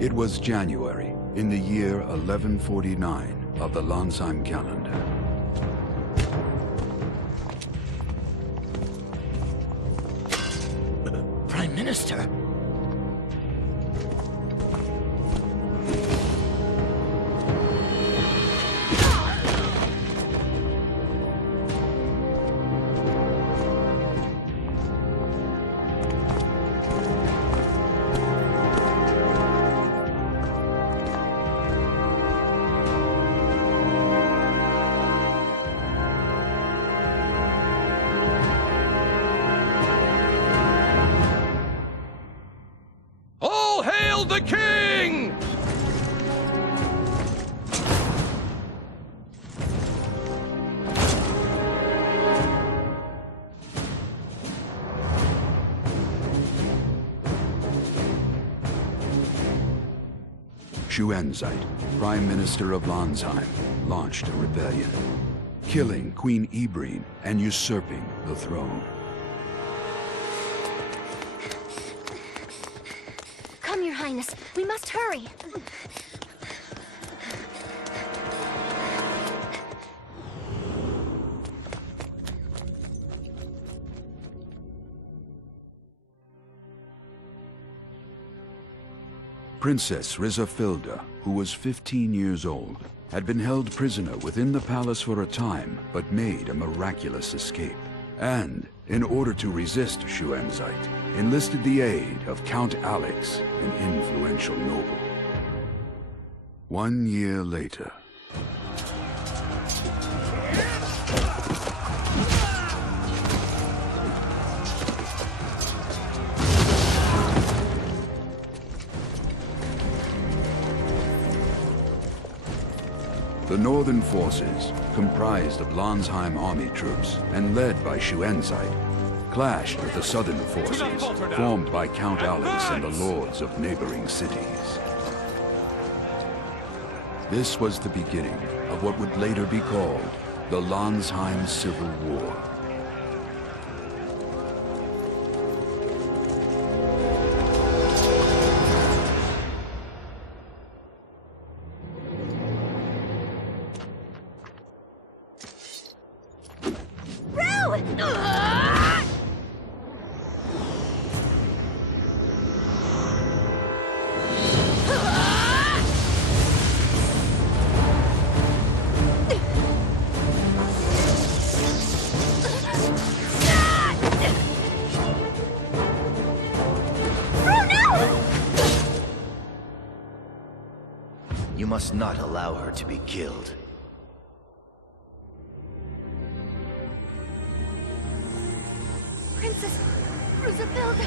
It was January, in the year 1149 of the Landsheim calendar. Prime Minister? The king! Schuenzeit, Prime Minister of Landsheim, launched a rebellion, killing Queen Ibrine and usurping the throne. Come, Your Highness. We must hurry. Princess Rizafilda, who was 15 years old, had been held prisoner within the palace for a time, but made a miraculous escape. And, in order to resist Schuenzeit, enlisted the aid of Count Alex, an influential noble. 1 year later... The northern forces, comprised of Landsheim army troops and led by Schuenzeit, clashed with the southern forces, formed by Count Alex and the lords of neighboring cities. This was the beginning of what would later be called the Landsheim Civil War. You must not allow her to be killed. Princess Rizafilda!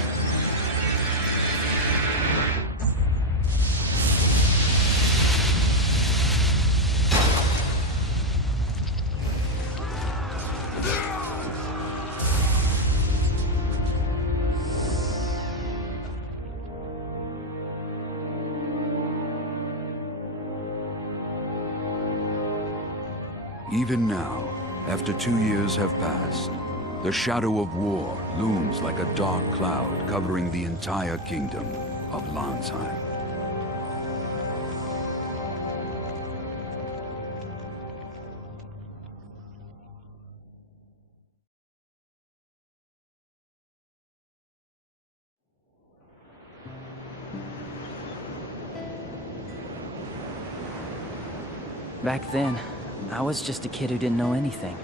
Even now, after 2 years have passed, the shadow of war looms like a dark cloud covering the entire kingdom of Landsheim. Back then, I was just a kid who didn't know anything.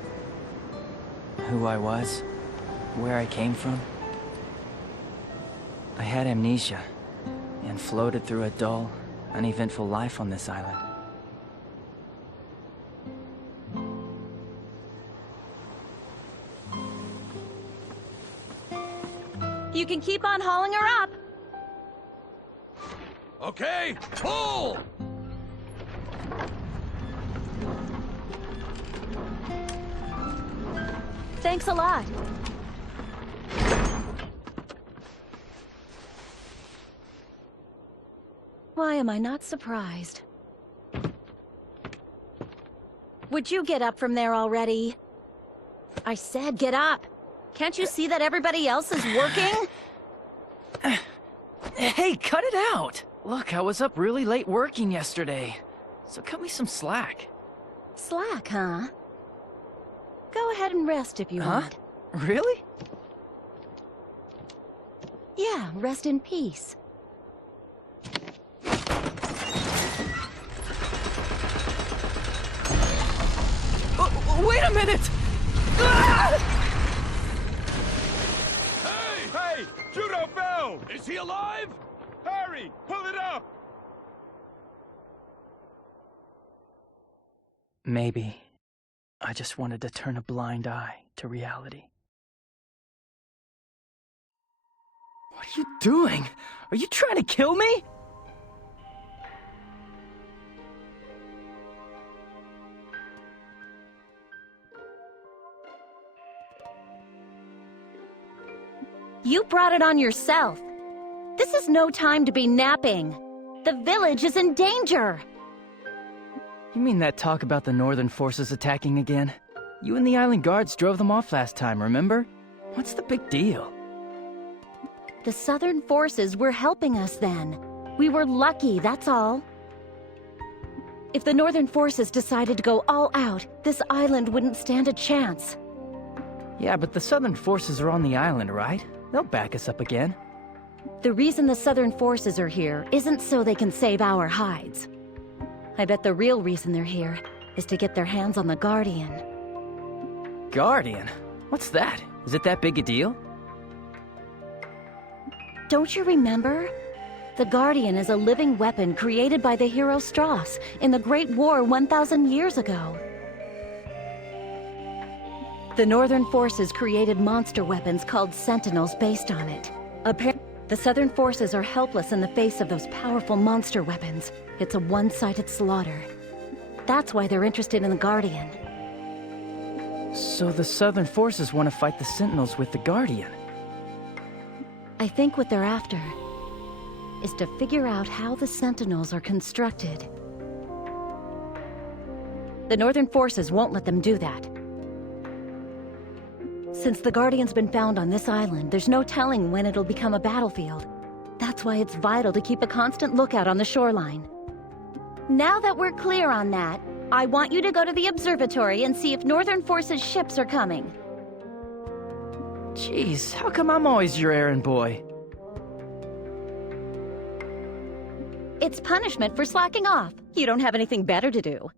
Who I was, where I came from. I had amnesia, and floated through a dull, uneventful life on this island. You can keep on hauling her up. Okay, pull! Thanks a lot. Why am I not surprised? Would you get up from there already? I said get up. Can't you see that everybody else is working? Hey, cut it out! Look, I was up really late working yesterday, so cut me some slack. Slack, huh? Go ahead and rest if you want. Really? Yeah, rest in peace. Wait a minute! Ah! Hey! Judo fell! Is he alive? Hurry! Pull it up! Maybe I just wanted to turn a blind eye to reality. What are you doing? Are you trying to kill me? You brought it on yourself. This is no time to be napping. The village is in danger. You mean that talk about the Northern forces attacking again? You and the island guards drove them off last time, remember? What's the big deal? The Southern forces were helping us then. We were lucky, that's all. If the Northern forces decided to go all out, this island wouldn't stand a chance. Yeah, but the Southern forces are on the island, right? They'll back us up again. The reason the Southern forces are here isn't so they can save our hides. I bet the real reason they're here is to get their hands on the Guardian. Guardian? What's that? Is it that big a deal? Don't you remember? The Guardian is a living weapon created by the hero Strauss in the Great War 1,000 years ago. The Northern forces created monster weapons called Sentinels based on it. The Southern forces are helpless in the face of those powerful monster weapons. It's a one-sided slaughter. That's why they're interested in the Guardian. So the Southern forces want to fight the Sentinels with the Guardian? I think what they're after is to figure out how the Sentinels are constructed. The Northern forces won't let them do that. Since the Guardian's been found on this island, there's no telling when it'll become a battlefield. That's why it's vital to keep a constant lookout on the shoreline. Now that we're clear on that, I want you to go to the observatory and see if Northern Forces ships are coming. Jeez, how come I'm always your errand boy? It's punishment for slacking off. You don't have anything better to do.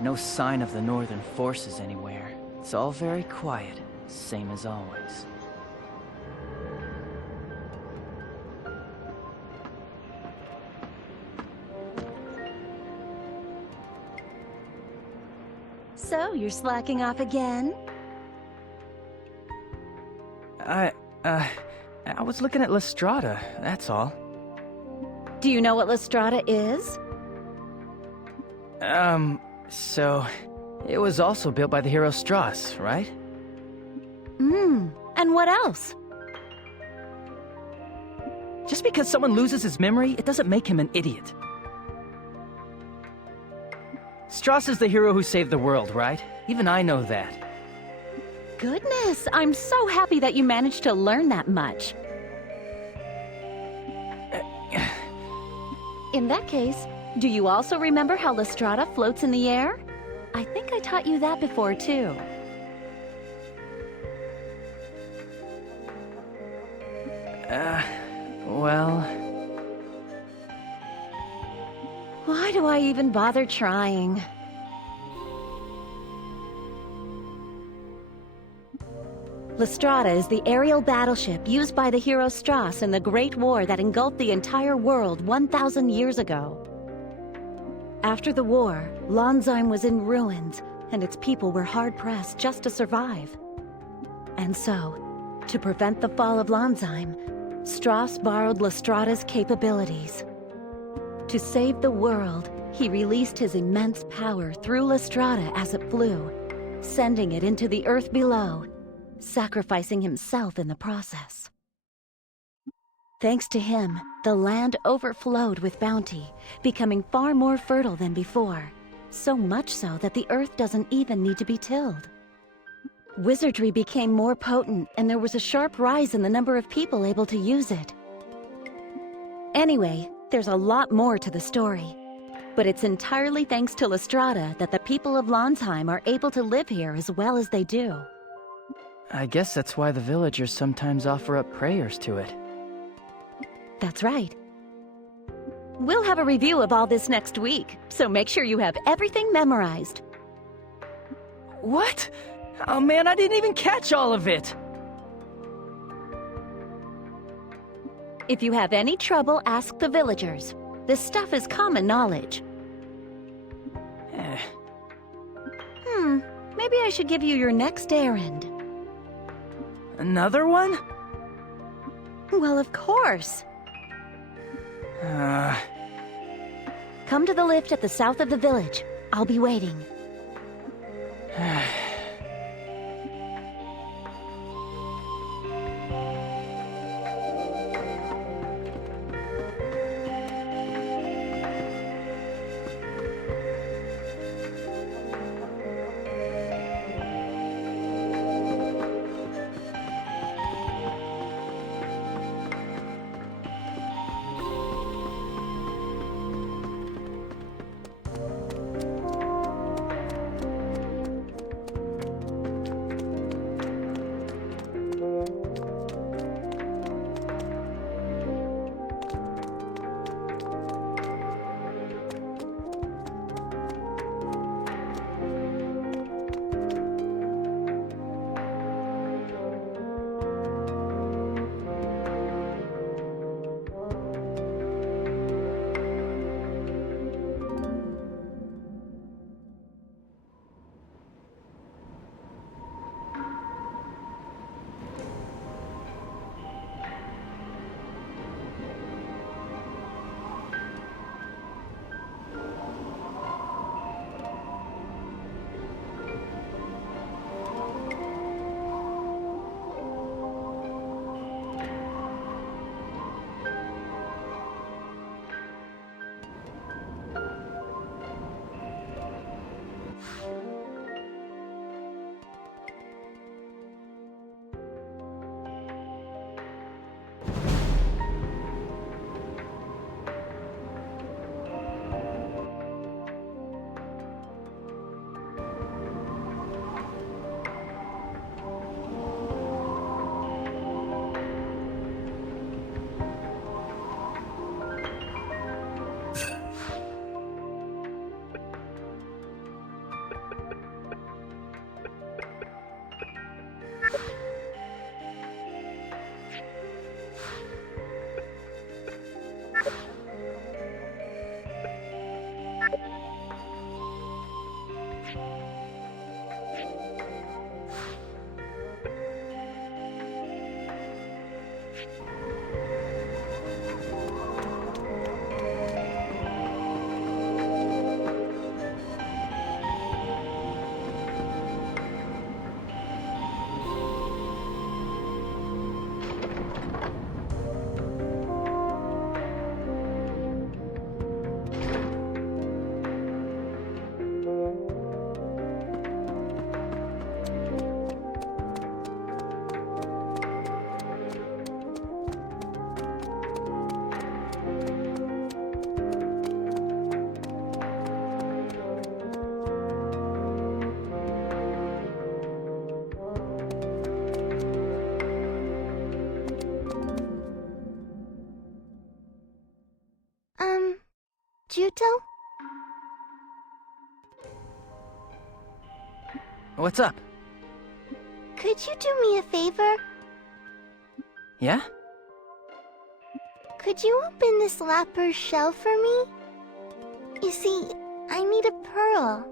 No sign of the northern forces anywhere. It's all very quiet, same as always. So, you're slacking off again? I was looking at Lestrada, that's all. Do you know what Lestrada is? So... It was also built by the hero Strauss, right? And what else? Just because someone loses his memory, it doesn't make him an idiot. Strauss is the hero who saved the world, right? Even I know that. Goodness, I'm so happy that you managed to learn that much. In that case, do you also remember how Lestrada floats in the air? I think I taught you that before, too. Well... Why do I even bother trying? Lestrada is the aerial battleship used by the hero Strauss in the Great War that engulfed the entire world 1,000 years ago. After the war, Lansheim was in ruins, and its people were hard-pressed just to survive. And so, to prevent the fall of Lansheim, Strauss borrowed Lestrada's capabilities. To save the world, he released his immense power through Lestrada as it flew, sending it into the earth below, sacrificing himself in the process. Thanks to him, the land overflowed with bounty, becoming far more fertile than before, so much so that the earth doesn't even need to be tilled. Wizardry became more potent, and there was a sharp rise in the number of people able to use it. Anyway, there's a lot more to the story, but it's entirely thanks to Lestrada that the people of Lansheim are able to live here as well as they do. I guess that's why the villagers sometimes offer up prayers to it. That's right. We'll have a review of all this next week, so make sure you have everything memorized. What? Oh man, I didn't even catch all of it! If you have any trouble, ask the villagers. This stuff is common knowledge. Maybe I should give you your next errand. Another one? Well, of course. Come to the lift at the south of the village. I'll be waiting. Juto? What's up? Could you do me a favor? Yeah? Could you open this lapper's shell for me? You see, I need a pearl.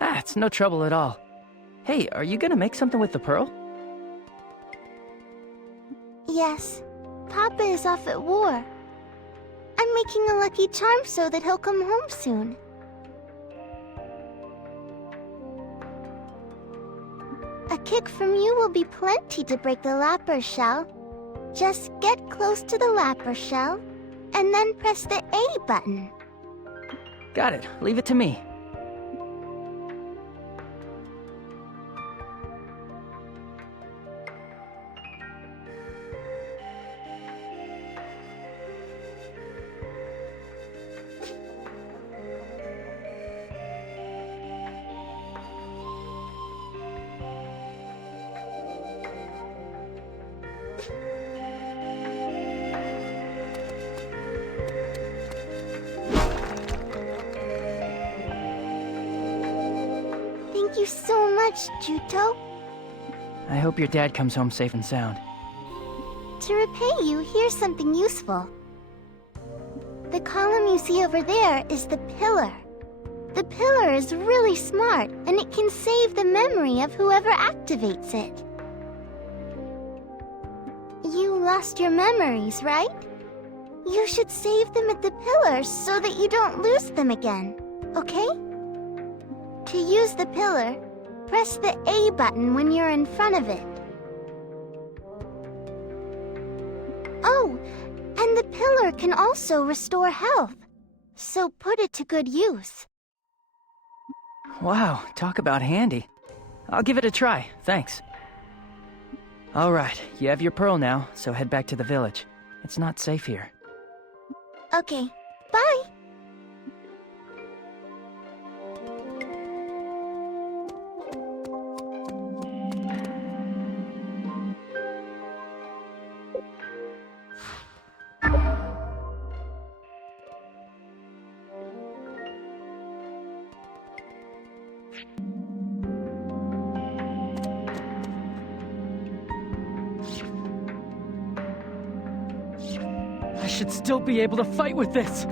Ah, it's no trouble at all. Hey, are you gonna make something with the pearl? Yes. Papa is off at war. I'm making a lucky charm so that he'll come home soon. A kick from you will be plenty to break the lapper shell. Just get close to the lapper shell, and then press the A button. Got it. Leave it to me. Thank you so much, Juto. I hope your dad comes home safe and sound. To repay you, here's something useful. The column you see over there is the pillar. The pillar is really smart, and it can save the memory of whoever activates it. You lost your memories, right? You should save them at the pillar so that you don't lose them again, okay? To use the pillar, press the A button when you're in front of it. Oh, and the pillar can also restore health, so put it to good use. Wow, talk about handy. I'll give it a try, thanks. Alright, you have your pearl now, so head back to the village. It's not safe here. Okay, bye! I should still be able to fight with this!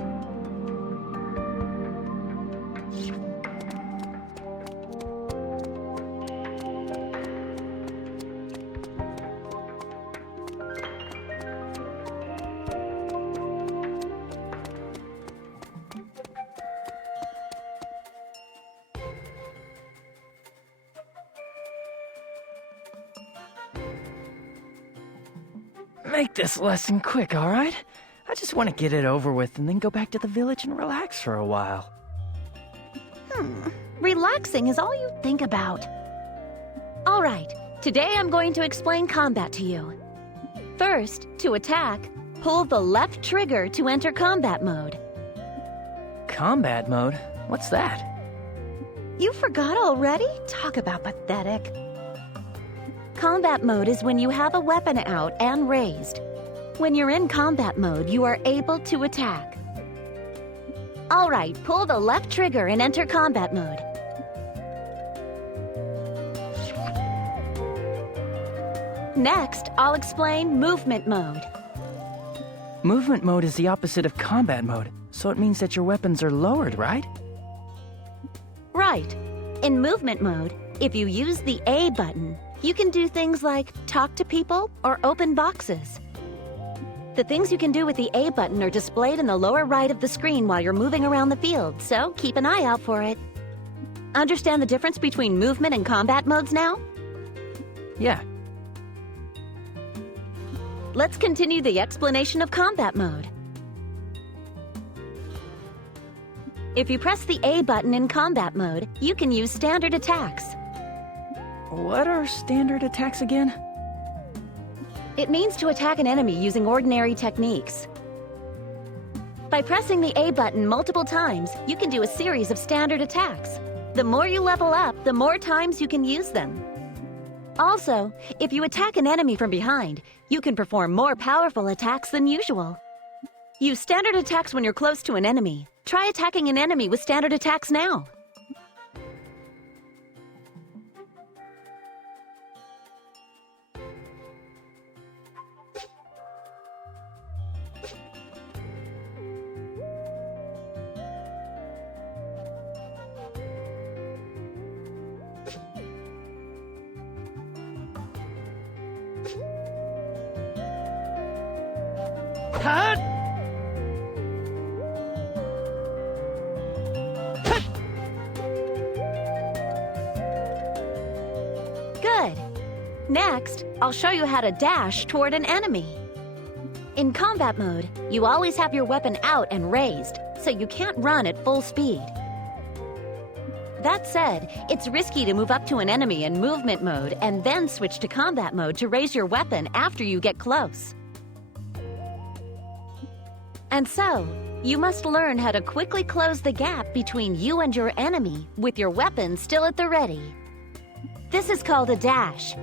Make this lesson quick, alright? I just want to get it over with and then go back to the village and relax for a while. Relaxing is all you think about. All right, today I'm going to explain combat to you. First, to attack, pull the left trigger to enter combat mode. Combat mode? What's that? You forgot already? Talk about pathetic. Combat mode is when you have a weapon out and raised. When you're in combat mode, you are able to attack. All right, pull the left trigger and enter combat mode. Next, I'll explain movement mode. Movement mode is the opposite of combat mode, so it means that your weapons are lowered, right? Right. In movement mode, if you use the A button, you can do things like talk to people or open boxes. The things you can do with the A button are displayed in the lower right of the screen while you're moving around the field, so keep an eye out for it. Understand the difference between movement and combat modes now? Yeah. Let's continue the explanation of combat mode. If you press the A button in combat mode, you can use standard attacks. What are standard attacks again? It means to attack an enemy using ordinary techniques. By pressing the A button multiple times, you can do a series of standard attacks. The more you level up, the more times you can use them. Also, if you attack an enemy from behind, you can perform more powerful attacks than usual. Use standard attacks when you're close to an enemy. Try attacking an enemy with standard attacks now. Cut! Good. Next, I'll show you how to dash toward an enemy. In combat mode, you always have your weapon out and raised, so you can't run at full speed. That said, it's risky to move up to an enemy in movement mode and then switch to combat mode to raise your weapon after you get close. And so, you must learn how to quickly close the gap between you and your enemy with your weapon still at the ready. This is called a dash.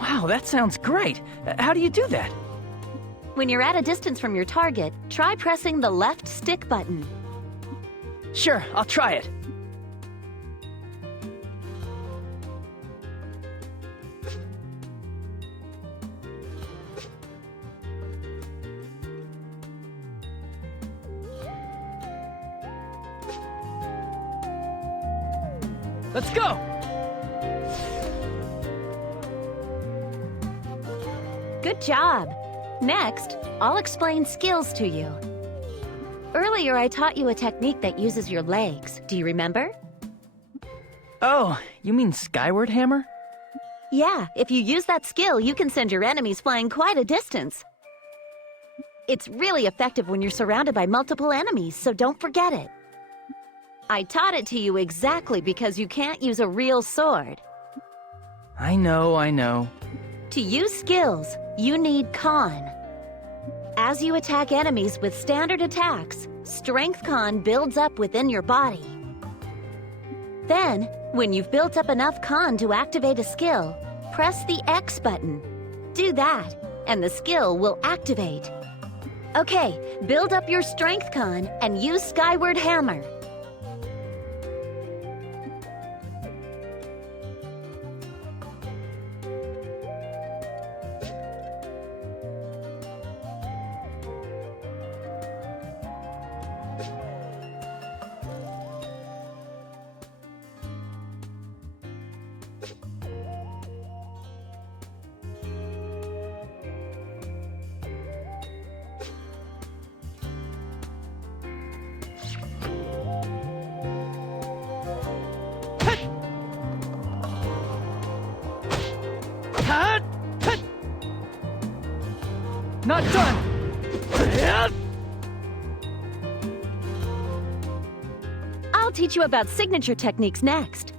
Wow, that sounds great. How do you do that? When you're at a distance from your target, try pressing the left stick button. Sure, I'll try it. Let's go! Good job! Next, I'll explain skills to you. Earlier, I taught you a technique that uses your legs. Do you remember? Oh, you mean skyward hammer? Yeah, if you use that skill, you can send your enemies flying quite a distance. It's really effective when you're surrounded by multiple enemies, so don't forget it. I taught it to you exactly because you can't use a real sword. I know. To use skills, you need Con. As you attack enemies with standard attacks, Strength Con builds up within your body. Then, when you've built up enough Con to activate a skill, press the X button. Do that, and the skill will activate. Okay, build up your Strength Con and use Skyward Hammer. Not done! I'll teach you about signature techniques next.